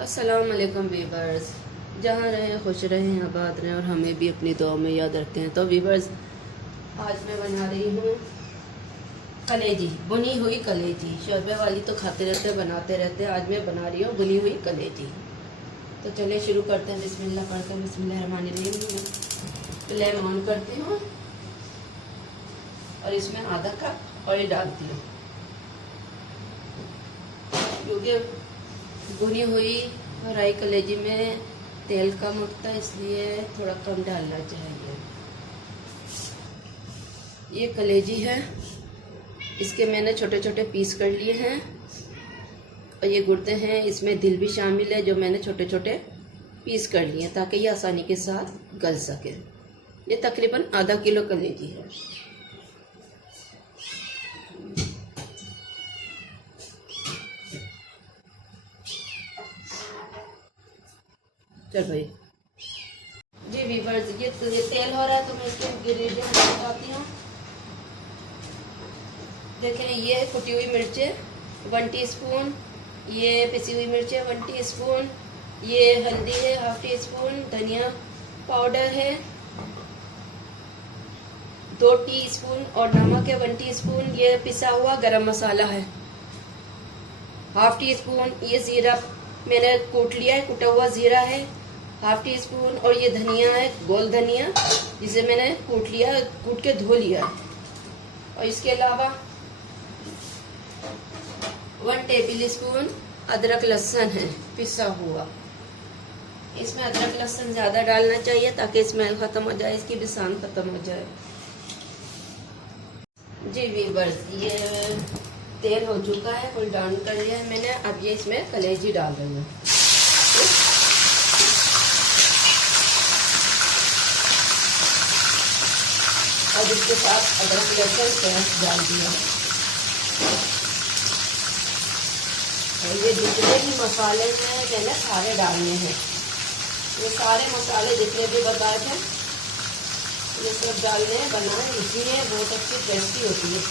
अस्सलाम वालेकुम वीवर्स। जहाँ रहें खुश रहें, आबाद रहें और हमें भी अपनी दुआ में याद रखें। तो वीवर्स, आज मैं बना रही हूँ कलेजी, बुनी हुई कलेजी। शोरबे वाली तो खाते रहते बनाते रहते, आज मैं बना रही हूँ बुनी हुई कलेजी। तो चलिए शुरू करते हैं। बिस्मिल्लाह पढ़कर बिस्मिल्लाहिर्रहमानिर्रहीम। फ्लेम ऑन करती हूँ और इसमें आधा कप ऑयल डालती हूँ, क्योंकि भुनी हुई राई कलेजी में तेल कम उठता है, इसलिए थोड़ा कम डालना चाहिए। ये कलेजी है, इसके मैंने छोटे छोटे पीस कर लिए हैं और ये गुर्दे हैं, इसमें दिल भी शामिल है जो मैंने छोटे छोटे पीस कर लिए ताकि ये आसानी के साथ गल सके। ये तकरीबन आधा किलो कलेजी है। चल भाई जी वीवर्स, ये तेल हो रहा है तो मैं इसके इंग्रेडिएंट बताती हूँ। देखें, ये कुटी हुई मिर्चें 1 टीस्पून, ये पिसी हुई मिर्चें 1 टीस्पून, ये हल्दी है 1/2 टीस्पून, धनिया पाउडर है 2 टीस्पून और नमक है 1 टीस्पून। ये पिसा हुआ गरम मसाला है 1/2 टीस्पून। ये ज़ीरा मैंने कूट लिया है, कुटा हुआ ज़ीरा है 1/2 टीस्पून। और ये धनिया है, गोल धनिया, जिसे मैंने कूट लिया, कूट के धो लिया। और इसके अलावा 1 टेबल स्पून अदरक लहसुन है पिसा हुआ। इसमें अदरक लहसुन ज़्यादा डालना चाहिए ताकि स्मेल ख़त्म हो जाए, इसकी बिसान ख़त्म हो जाए। जी वीवर्स, ये तेल हो चुका है, फुल डाउन कर लिया है मैंने। अब ये इसमें कलेजी डाल रही हूँ। और इसके साथ अदरक लहसुन पेस्ट डाल दिया। और ये जितने भी मसाले हैं मैंने सारे डालने हैं। ये सारे मसाले जितने भी बताए थे ये सब डालने हैं, बनाए, इसीलिए बहुत अच्छी टेस्टी होती है।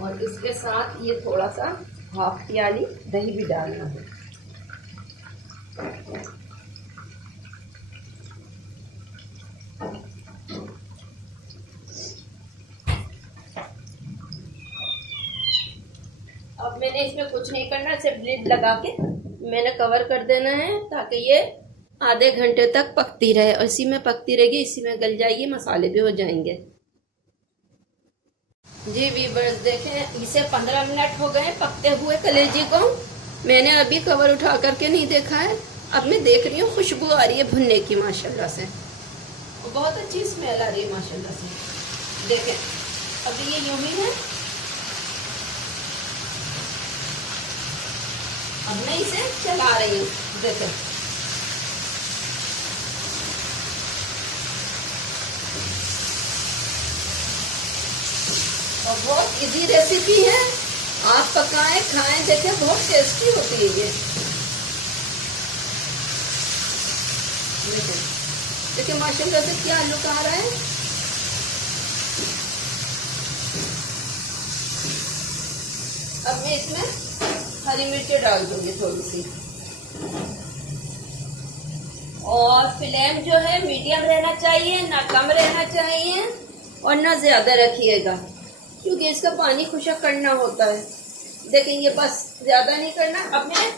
और इसके साथ ये थोड़ा सा 1/2 प्याली दही भी डालना है। अब मैंने इसमें कुछ नहीं करना, सिर्फ लिड लगा के मैंने कवर कर देना है ताकि ये आधे घंटे तक पकती रहे। और इसी में पकती रहेगी, इसी में गल जाएगी, मसाले भी हो जाएंगे। जी वीवर्स, देखें, इसे 15 मिनट हो गए पकते हुए कलेजी को। मैंने अभी कवर उठा करके नहीं देखा है। अब मैं देख रही हूँ, खुशबू आ रही है भुनने की माशाल्लाह से, बहुत अच्छी स्मेल आ रही है माशाल्लाह से। देखें, अभी ये यूं ही है। अब मैं इसे चला रही हूँ। देखें, और बहुत इजी रेसिपी है, आप पकाएं खाएं, देखें बहुत टेस्टी होती है ये। देखिए माशाल्लाह से क्या लुक आ रहा है। अब मैं इसमें हरी मिर्ची डाल दूंगी थोड़ी सी। और फ्लेम जो है मीडियम रहना चाहिए, ना कम रहना चाहिए और ना ज्यादा रखिएगा, क्योंकि इसका पानी खुशक करना होता है। देखेंगे, बस ज्यादा नहीं करना। अब मैं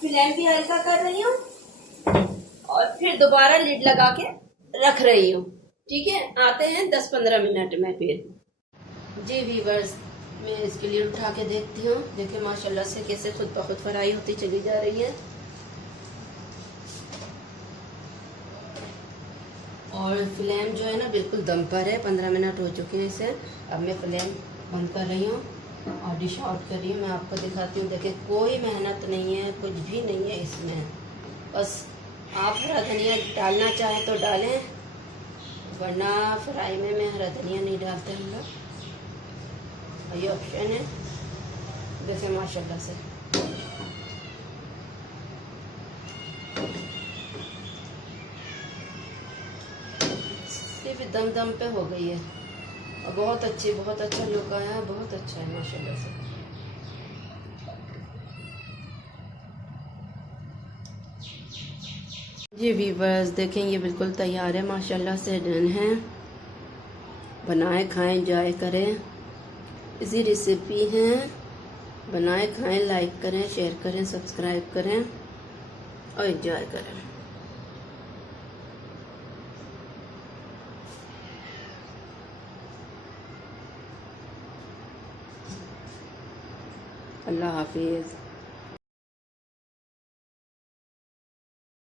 फ्लेम भी हल्का कर रही हूँ और फिर दोबारा लिड लगा के रख रही हूँ। ठीक है, आते हैं 10-15 मिनट में फिर। जी वीवर्स, मैं इसके लिए उठा के देखती हूँ। देखिए माशाल्लाह से कैसे खुद ब खुद फ्राई होती चली जा रही है। और फ्लेम जो है ना बिल्कुल दम पर है। 15 मिनट हो चुके हैं इसे। अब मैं फ्लेम बंद कर रही हूँ और डिश आउट कर रही हूँ। मैं आपको दिखाती हूँ। देखिए, कोई मेहनत नहीं है, कुछ भी नहीं है इसमें। बस आप हरा धनिया डालना चाहें तो डालें, वरना फ्राई में मैं हरा धनिया नहीं डालते हम लोग, ये ऑप्शन है। देखिए माशाल्लाह से ये भी दम दम पे हो गई है और बहुत अच्छा लुक आया है, बहुत अच्छा है माशाल्लाह से। जी वीवर्स देखें, ये बिल्कुल तैयार है माशाल्लाह से, डन है। बनाएं खाएं एंजॉय करें, इजी रेसिपी है। बनाएं खाएं, लाइक करें, शेयर करें, सब्सक्राइब करें और एंजॉय करें। अल्लाह हाफिज़।